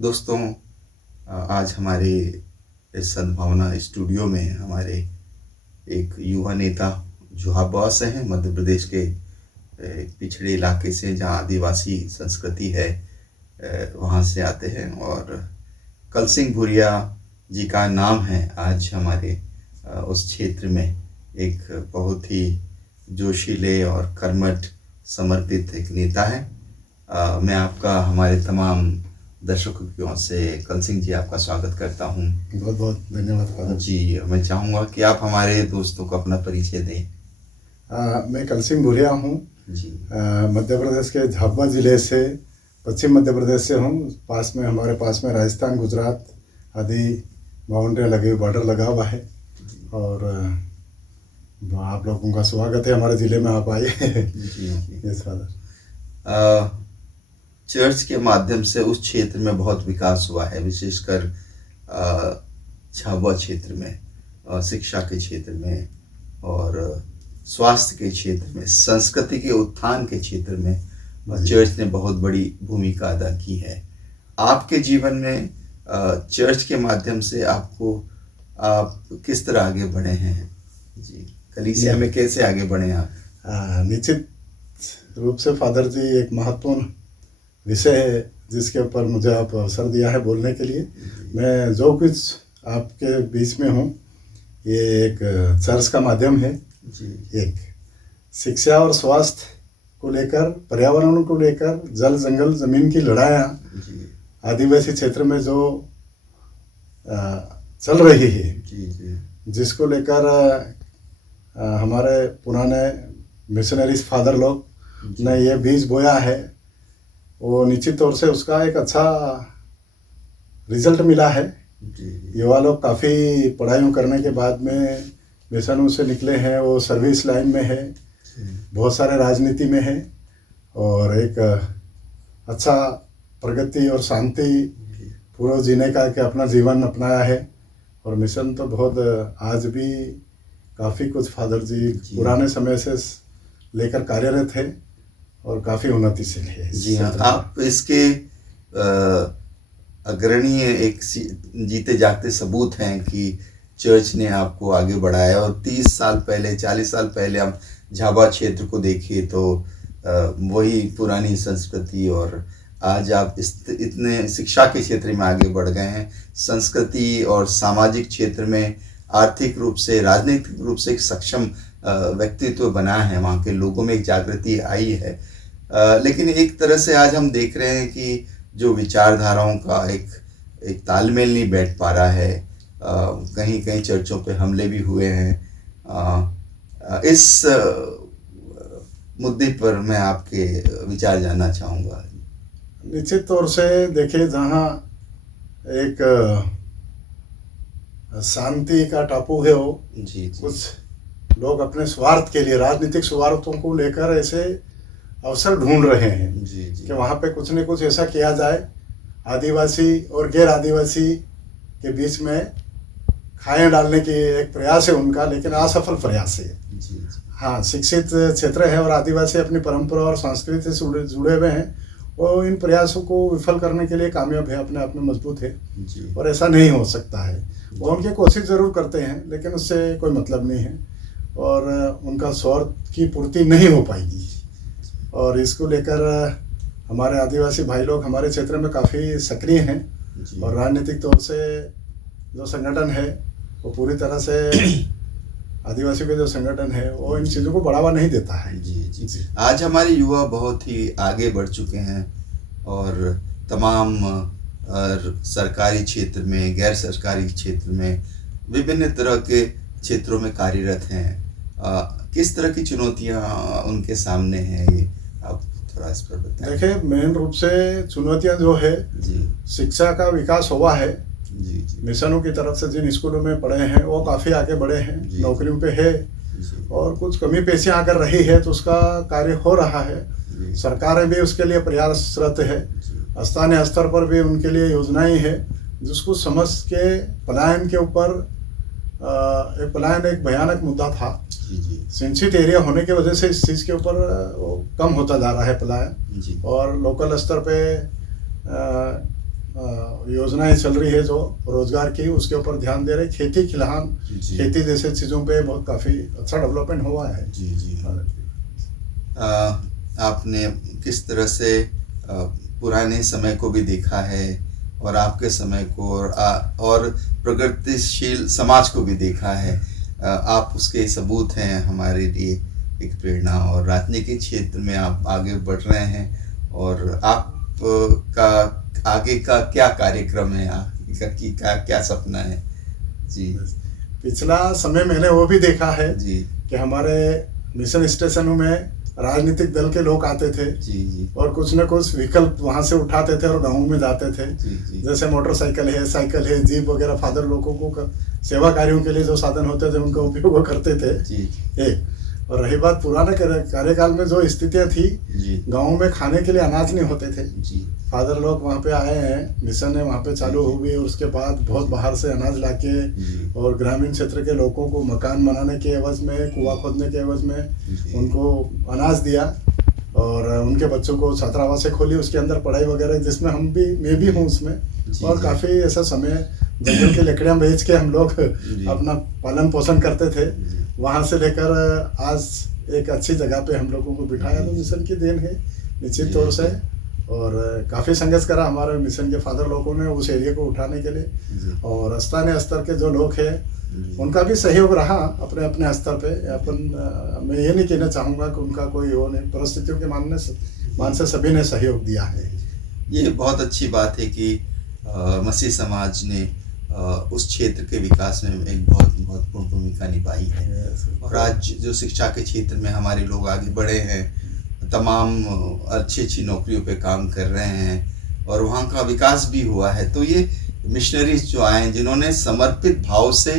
दोस्तों, आज हमारे इस सद्भावना स्टूडियो में हमारे एक युवा नेता जुहा बॉस हैं। मध्य प्रदेश के एक पिछड़े इलाके से, जहाँ आदिवासी संस्कृति है, वहाँ से आते हैं। और कलसिंह भूरिया जी का नाम है आज हमारे उस क्षेत्र में एक बहुत ही जोशीले और कर्मठ समर्पित एक नेता है। मैं आपका, हमारे तमाम दर्शकों की ओर से कलसिंह जी आपका स्वागत करता हूँ। बहुत बहुत धन्यवाद फादर जी, मैं चाहूँगा कि आप हमारे दोस्तों को अपना परिचय दें। मैं कलसिंह भूरिया हूँ। जी। मध्य प्रदेश के झाबुआ ज़िले से, पश्चिम मध्य प्रदेश से हूँ। हमारे पास में राजस्थान, गुजरात आदि बाउंड्री लगे, बॉर्डर लगा हुआ है। और आप लोगों का स्वागत है हमारे ज़िले में, आप आए। जी। Yes father. चर्च के माध्यम से उस क्षेत्र में बहुत विकास हुआ है, विशेषकर झाबुआ क्षेत्र में, शिक्षा के क्षेत्र में और स्वास्थ्य के क्षेत्र में, संस्कृति के उत्थान के क्षेत्र में चर्च ने बहुत बड़ी भूमिका अदा की है। आपके जीवन में चर्च के माध्यम से आप किस तरह आगे बढ़े हैं? जी, कलीसिया में कैसे आगे बढ़े आप? निश्चित रूप से फादर जी, एक महत्वपूर्ण विषय है जिसके ऊपर मुझे आप अवसर दिया है बोलने के लिए। मैं जो कुछ आपके बीच में हूँ, ये एक चर्च का माध्यम है। एक शिक्षा और स्वास्थ्य को लेकर, पर्यावरण को लेकर, जल जंगल जमीन की लड़ाइयाँ आदिवासी क्षेत्र में जो चल रही है, जिसको लेकर हमारे पुराने मिशनरीज फादर लोग ने ये बीज बोया है, वो निश्चित तौर से उसका एक अच्छा रिजल्ट मिला है। युवा लोग काफ़ी पढ़ाई करने के बाद में मिशनों से निकले हैं, वो सर्विस लाइन में है, बहुत सारे राजनीति में है, और एक अच्छा प्रगति और शांति पूर्व जीने का कि अपना जीवन अपनाया है। और मिशन तो बहुत आज भी काफ़ी कुछ फादर जी पुराने समय से लेकर कार्यरत है और काफ़ी उन्नतिशील है। जी हाँ, आप इसके अग्रणी एक जीते जागते सबूत हैं कि चर्च ने आपको आगे बढ़ाया। और 30 साल पहले, 40 साल पहले हम झाबुआ क्षेत्र को देखें तो वही पुरानी संस्कृति, और आज आप इतने शिक्षा के क्षेत्र में आगे बढ़ गए हैं। संस्कृति और सामाजिक क्षेत्र में आर्थिक रूप से, राजनीतिक रूप से एक सक्षम व्यक्तित्व बना है, वहाँ के लोगों में एक जागृति आई है। लेकिन एक तरह से आज हम देख रहे हैं कि जो विचारधाराओं का एक तालमेल नहीं बैठ पा रहा है। कहीं कहीं चर्चों पे हमले भी हुए हैं। इस मुद्दे पर मैं आपके विचार जानना चाहूँगा। निश्चित तौर से देखिए, जहाँ एक शांति का टापू है वो, जी। कुछ लोग अपने स्वार्थ के लिए, राजनीतिक स्वार्थों को लेकर ऐसे अवसर ढूंढ रहे हैं कि वहाँ पे कुछ न कुछ ऐसा किया जाए, आदिवासी और गैर आदिवासी के बीच में खाएं डालने की एक प्रयास है उनका, लेकिन असफल प्रयास है। हाँ, शिक्षित क्षेत्र है और आदिवासी अपनी परंपरा और संस्कृति से जुड़े हुए हैं, वो इन प्रयासों को विफल करने के लिए कामयाब है, अपने आप में मजबूत है। और ऐसा नहीं हो सकता है। वो उनकी कोशिश ज़रूर करते हैं, लेकिन उससे कोई मतलब नहीं है, और उनका स्वार्थ की पूर्ति नहीं हो पाएगी। और इसको लेकर हमारे आदिवासी भाई लोग हमारे क्षेत्र में काफ़ी सक्रिय हैं, और राजनीतिक तौर से जो संगठन है वो पूरी तरह से आदिवासियों के जो संगठन है वो इन चीज़ों को बढ़ावा नहीं देता है। जी। आज हमारे युवा बहुत ही आगे बढ़ चुके हैं और तमाम सरकारी क्षेत्र में, गैर सरकारी क्षेत्र में, विभिन्न तरह के क्षेत्रों में कार्यरत हैं। किस तरह की चुनौतियां उनके सामने हैं, ये आप थोड़ा इस पर बताएं। देखिए, मेन रूप से चुनौतियां जो है, शिक्षा का विकास हुआ है। मिशनों की तरफ से जिन स्कूलों में पढ़े हैं वो काफ़ी आगे बढ़े हैं, नौकरियों पे है, और कुछ कमी पेशियां अगर रही है तो उसका कार्य हो रहा है। सरकारें भी उसके लिए प्रयासरत है, स्थानीय स्तर पर भी उनके लिए योजनाएं हैं, जिसको समझ के पलायन के ऊपर, पलायन एक भयानक मुद्दा था। सिंचित एरिया होने की वजह से इस चीज़ के ऊपर कम होता जा रहा है पलायन, और लोकल स्तर पे योजनाएं चल रही है जो रोजगार की, उसके ऊपर ध्यान दे रहे। खेती खिलहान, खेती जैसे चीज़ों पे बहुत काफ़ी अच्छा डेवलपमेंट हुआ है। जी जी। आपने किस तरह से पुराने समय को भी देखा है और आपके समय को और प्रगतिशील समाज को भी देखा है। आप उसके सबूत हैं हमारे लिए, एक प्रेरणा। और राजनीतिक क्षेत्र में आप आगे बढ़ रहे हैं और आप का आगे का क्या कार्यक्रम है, आपका क्या सपना है? जी। पिछला समय मैंने वो भी देखा है जी कि हमारे मिशन स्टेशनों में राजनीतिक दल के लोग आते थे। जी जी। और कुछ न कुछ विकल्प वहाँ से उठाते थे और गाँव में जाते थे। जी जी। जैसे मोटरसाइकिल है, साइकिल है, जीप वगैरह, फादर लोगों को सेवा कार्यों के लिए जो साधन होते थे उनका उपयोग करते थे। जी। एक और रही बात पुराने कार्यकाल में जो स्थितियाँ थी, गाँव में खाने के लिए अनाज नहीं होते थे। जी। फादर लोग वहाँ पे आए हैं, मिशन है वहाँ पे चालू हुई और उसके बाद बहुत बाहर से अनाज लाके और ग्रामीण क्षेत्र के लोगों को मकान बनाने के एवज में, कुआं खोदने के एवज में उनको अनाज दिया और उनके बच्चों को छात्रावासें खोली, उसके अंदर पढ़ाई वगैरह, जिसमें मैं भी हूँ उसमें। और काफ़ी ऐसा समय जंगल की लकड़ियाँ बेच के हम लोग अपना पालन पोषण करते थे। वहाँ से लेकर आज एक अच्छी जगह पे हम लोगों को बिठाया, तो मिशन की देन है निश्चित तौर से। और काफ़ी संघर्ष करा हमारे मिशन के फादर लोगों ने उस एरिया को उठाने के लिए। और स्थानीय स्तर के जो लोग हैं उनका भी सहयोग रहा अपने अपने स्तर पे। मैं ये नहीं कहना चाहूँगा कि उनका कोई वो नहीं, परिस्थितियों के मान से सभी ने सहयोग दिया है। ये बहुत अच्छी बात है कि मसीह समाज ने उस क्षेत्र के विकास में एक बहुत महत्वपूर्ण भूमिका निभाई है। और आज जो शिक्षा के क्षेत्र में हमारे लोग आगे बढ़े हैं, तमाम अच्छी अच्छी नौकरियों पे काम कर रहे हैं और वहाँ का विकास भी हुआ है। तो ये मिशनरीज जो आए हैं, जिन्होंने समर्पित भाव से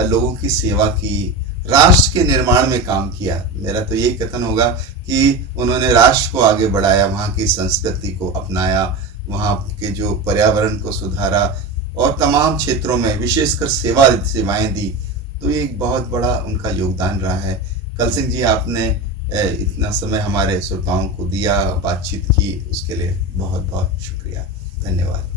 लोगों की सेवा की, राष्ट्र के निर्माण में काम किया, मेरा तो यही कथन होगा कि उन्होंने राष्ट्र को आगे बढ़ाया, वहाँ की संस्कृति को अपनाया, वहाँ के जो पर्यावरण को सुधारा और तमाम क्षेत्रों में विशेषकर सेवाएं दी। तो ये एक बहुत बड़ा उनका योगदान रहा है। कलसिंह जी, आपने इतना समय हमारे श्रोताओं को दिया, बातचीत की, उसके लिए बहुत बहुत शुक्रिया, धन्यवाद।